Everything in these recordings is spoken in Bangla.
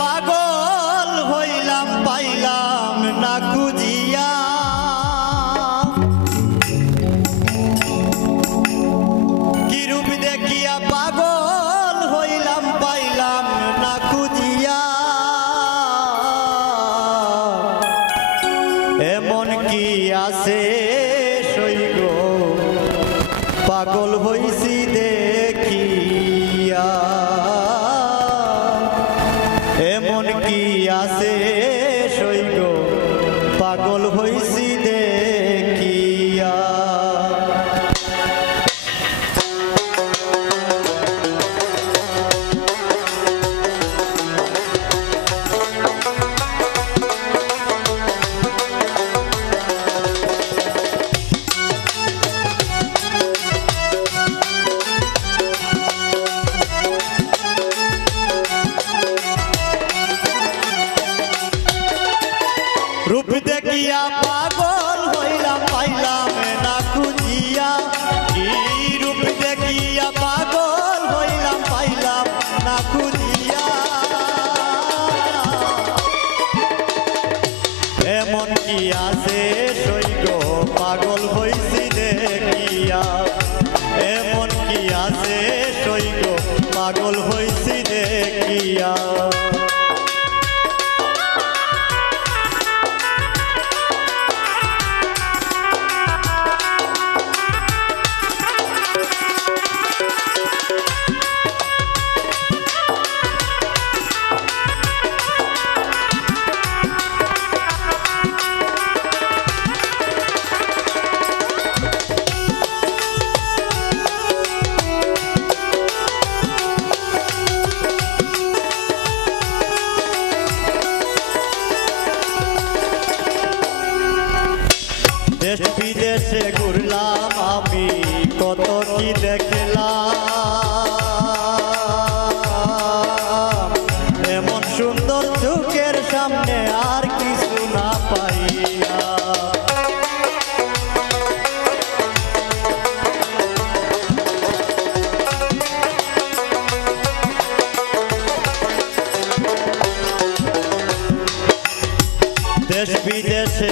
পাগল হইলাম, পাইলাম না খুঁজিয়া। কিরূপ দেখিয়া পাগল হইলাম, পাইলাম না খুঁজিয়া। এমন কি আছে সৈগ পাগল হইছি দেখিয়া। এমন কি আছে সৈগ পাগল হইছি দেখিয়া। এমন কি আছে সৈগ পাগল হইছি দেখিয়া। দেশ বিদেশে ঘুরলাম আমি, কত কি দেখলাম। এমন সুন্দর চোখের সামনে আর কিছু না পাইয়া। দেশ বিদেশে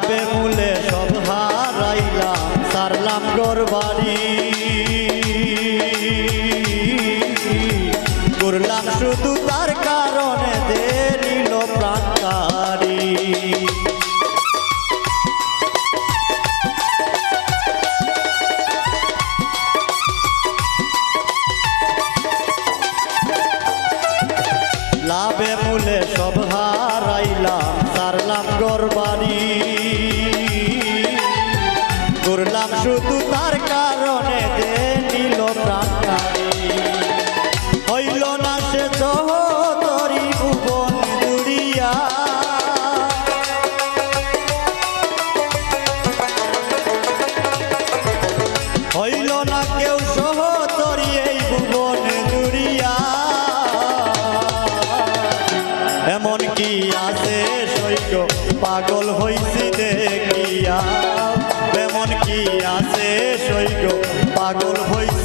লাভে মূলে সব হারাইলাম সারলাম গোর বাড়ি করলাম শুধু তার কারণে দে নিল প্রাণকারী লাভে মূলে সব কেউ সহতরি এই ভুবন আছে সৈক? পাগল হইছি দেখিয়া। এমন কি আছে সৈক? পাগল হইছি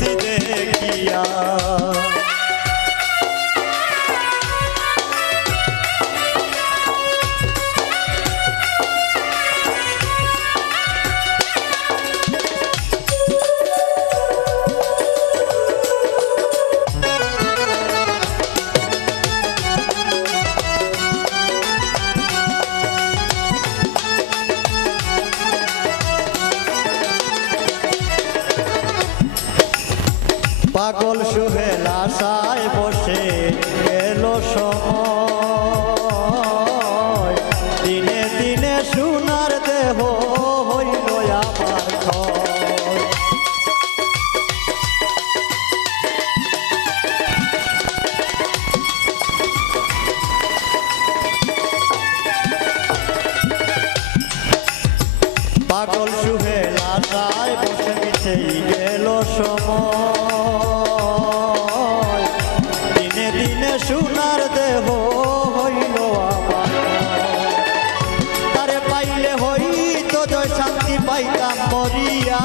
পাইতাম মরিয়া।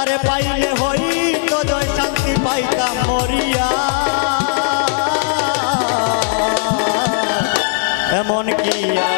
আরে পাইলে হই তো জয় শান্তি পাইতাম মরিয়া। এমন কি আর